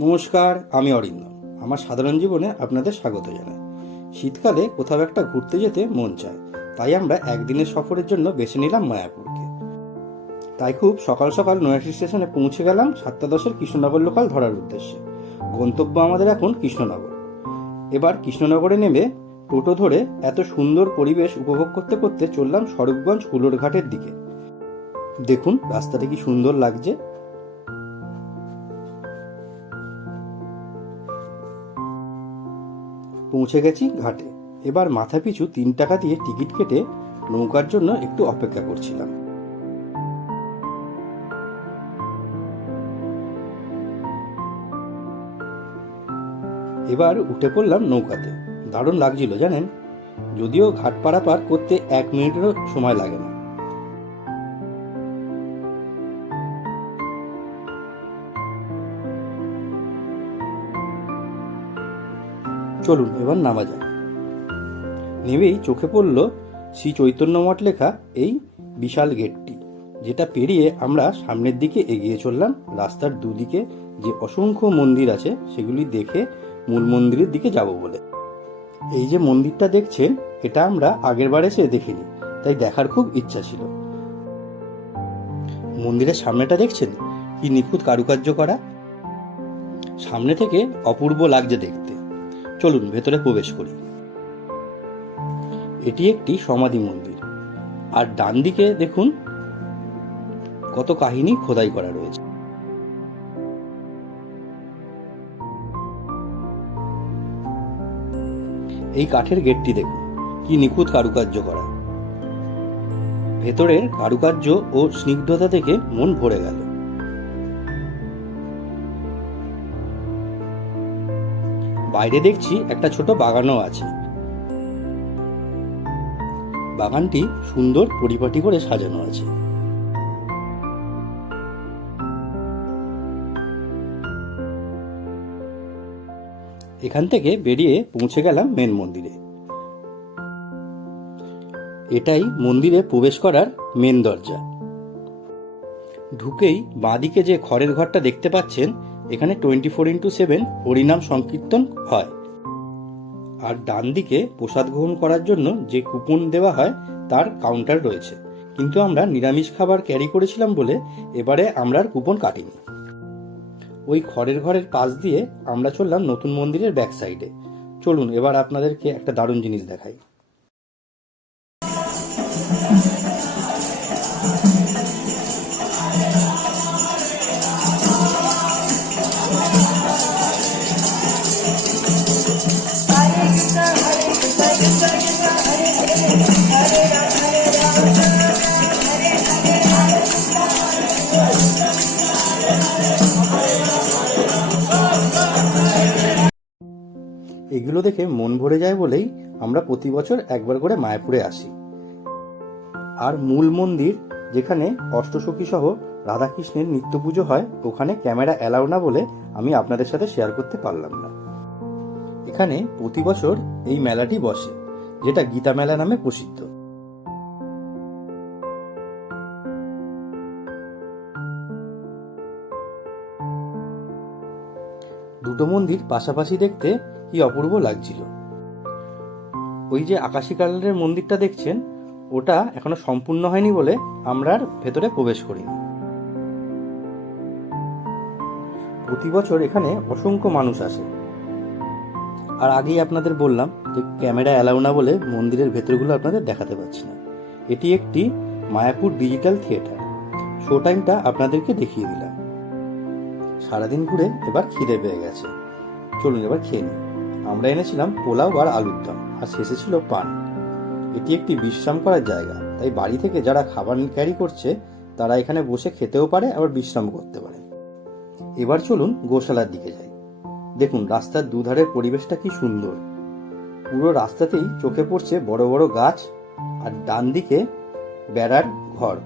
নমস্কার, আমি অরিন্দম। আমার সাধারণ জীবনে আপনাদের স্বাগত জানাই। শীতকালে কোথাও একটা ঘুরতে যেতে মন চায়, তাই আমরা একদিনের সফরের জন্য বেছে নিলাম মায়াপুরকে। তাই খুব সকাল সকাল নৈহাটি স্টেশনে পৌঁছে গেলাম 7:10 কৃষ্ণনগর লোকাল ধরার উদ্দেশ্যে। গন্তব্য আমাদের এখন কৃষ্ণনগর। এবার কৃষ্ণনগরে নেমে টোটো ধরে এত সুন্দর পরিবেশ উপভোগ করতে করতে চললাম স্বরূপগঞ্জ হুলোর ঘাটের দিকে। দেখুন রাস্তাটা কি সুন্দর লাগছে। পৌঁছে গেছি ঘাটে। এবার মাথা পিছু 3 টাকা দিয়ে টিকিট কেটে নৌকার জন্য একটু অপেক্ষা করছিলাম। এবার উঠে পড়লাম নৌকাতে। দারুণ লাগছিল জানেন, যদিও ঘাট পারাপার করতে 1 মিনিটেরও সময় লাগে না। চলুন এবার নামা যাক। নেমেই চোখে পড়ল শ্রী চৈতন্য মঠ লেখা এই বিশাল গেটটি, যেটা পেরিয়ে আমরা সামনের দিকে এগিয়ে চললাম। রাস্তার দুদিকে যে অসংখ্য মন্দির আছে সেগুলি দেখে মূল মন্দিরের দিকে যাব বলে। এই যে মন্দিরটা দেখছেন, এটা আমরা আগের বার এসে দেখিনি, তাই দেখার খুব ইচ্ছা ছিল। মন্দিরের সামনেটা দেখছেন কি নিখুঁত কারুকার্য করা, সামনে থেকে অপূর্ব লাগছে দেখতে। চলুন ভেতরে প্রবেশ করি। এটি একটি সমাধি মন্দির, আর ডান দিকে দেখুন কত কাহিনী খোদাই করা রয়েছে। এই কাঠের গেটটি দেখুন কি নিখুঁত কারুকার্য করা। ভেতরের কারুকার্য ও স্নিগ্ধতা দেখে মন ভরে গেল। বাইরে দেখছি একটা ছোট বাগানও আছে। বাগানটি সুন্দর পরিপাটি করে সাজানো আছে। এখান থেকে বেরিয়ে পৌঁছে গেলাম মেন মন্দিরে। এটাই মন্দিরে প্রবেশ করার মেন দরজা। ঢুকেই বাঁদিকে যে খড়ের ঘরটা দেখতে পাচ্ছেন, এখানে 24x7 হরিনাম সংকীর্তন হয়। আর ডান দিকে প্রসাদ গ্রহণ করার জন্য যে কুপন দেওয়া হয় তার কাউন্টার রয়েছে, কিন্তু আমরা নিরামিষ খাবার ক্যারি করেছিলাম বলে এবারে আমরা আর কুপন কাটিনি। ওই খড়ের ঘরের পাশ দিয়ে আমরা চললাম নতুন মন্দিরের ব্যাক সাইডে। চলুন এবার আপনাদেরকে একটা দারুণ জিনিস দেখাই। এগুলো দেখে মন ভরে যায় বলেই আমরা প্রতি বছর একবার করে মায়াপুরে আসি। আর মূল মন্দির, যেখানে অষ্টসখী সহ রাধাকৃষ্ণের নিত্য পুজো হয়, ওখানে ক্যামেরা অ্যালাউ না বলে আমি আপনাদের সাথে শেয়ার করতে পারলাম না। এখানে প্রতি বছর এই মেলাটি বসে, যেটা গীতা মেলা নামে প্রসিদ্ধ। দুটো মন্দির পাশাপাশি দেখতে কি অপূর্ব লাগছিল। ওই যে আকাশী কালারের মন্দিরটা দেখছেন, ওটা এখনো সম্পূর্ণ হয়নি বলে আমরা আর ভেতরে প্রবেশ করিনি। প্রতি বছর এখানে অসংখ্য মানুষ আসে। আর আগেই আপনাদের বললাম যে ক্যামেরা অ্যালাউ না বলে মন্দিরের ভেতরগুলো আপনাদের দেখাতে পারছি না। এটি একটি মায়াপুর ডিজিটাল থিয়েটার। শো টাইমটা আপনাদেরকে দেখিয়ে দিলাম। সারাদিন ঘুরে এবার খিদে পেয়ে গেছে, চলুন এবার খেয়ে নিই। আমরা এনেছিলাম পোলাও আর আলুর দম, আর শেষে ছিল পান। এটি একটি বিশ্রাম করার জায়গা, তাই বাড়ি থেকে যারা খাবার ক্যারি করছে তারা এখানে বসে খেতেও পারে, আবার বিশ্রাম করতে পারে। এবার চলুন গোশালার দিকে যাই। দেখুন রাস্তার দুধারের পরিবেশটা কি সুন্দর। পুরো রাস্তাতেই চোখে পড়ছে বড় বড় গাছ, আর ডান দিকে বেড়ার ঘর,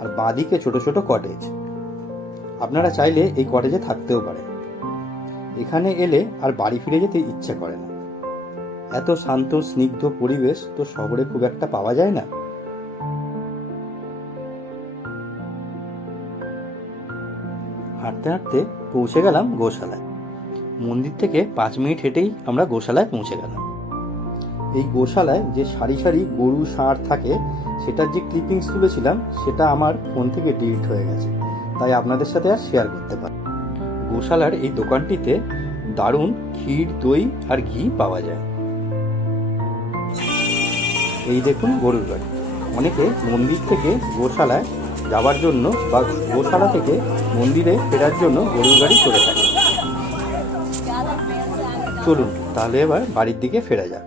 আর বাঁ দিকে ছোট ছোট কটেজ। আপনারা চাইলে এই কটেজে থাকতেও পারেন। এখানে এলে আর বাড়ি ফিরে যেতে ইচ্ছে করে না। এত শান্ত স্নিগ্ধ পরিবেশ তো শহরে খুব একটা পাওয়া যায় না। হাঁটতে হাঁটতে পৌঁছে গেলাম গোশালায়। মন্দির থেকে 5 মিনিট হেঁটেই আমরা গোশালায় পৌঁছে গেলাম। এই গোশালায় যে সারি সারি গরু ষাঁড় থাকে সেটার যে ক্লিপিংস তুলেছিলাম সেটা আমার ফোন থেকে ডিলিট হয়ে গেছে, তাই আপনাদের সাথে আর শেয়ার করতে পারি। গোশালার এই দোকানটিতে দারুণ ক্ষীর, দই আর ঘি পাওয়া যায়। এই দেখুন গরুর গাড়ি। অনেকে মন্দির থেকে গোশালায় যাওয়ার জন্য বা গোশালা থেকে মন্দিরে ফেরার জন্য গরুর গাড়ি করে থাকে। চলুন তাহলে এবার বাড়ির দিকে ফেরা যাক।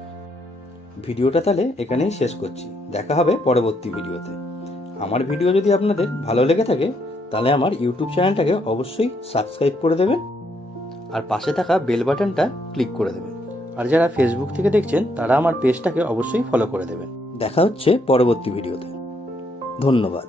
ভিডিওটা তাহলে এখানেই শেষ করছি। দেখা হবে পরবর্তী ভিডিওতে। আমার ভিডিও যদি আপনাদের ভালো লেগে থাকে তাহলে আমার ইউটিউব চ্যানেলটাকে অবশ্যই সাবস্ক্রাইব করে দেবেন আর পাশে থাকা বেল বাটনটা ক্লিক করে দেবেন। আর যারা ফেসবুক থেকে দেখছেন তারা আমার পেজটাকে অবশ্যই ফলো করে দেবেন। দেখা হচ্ছে পরবর্তী ভিডিওতে। ধন্যবাদ।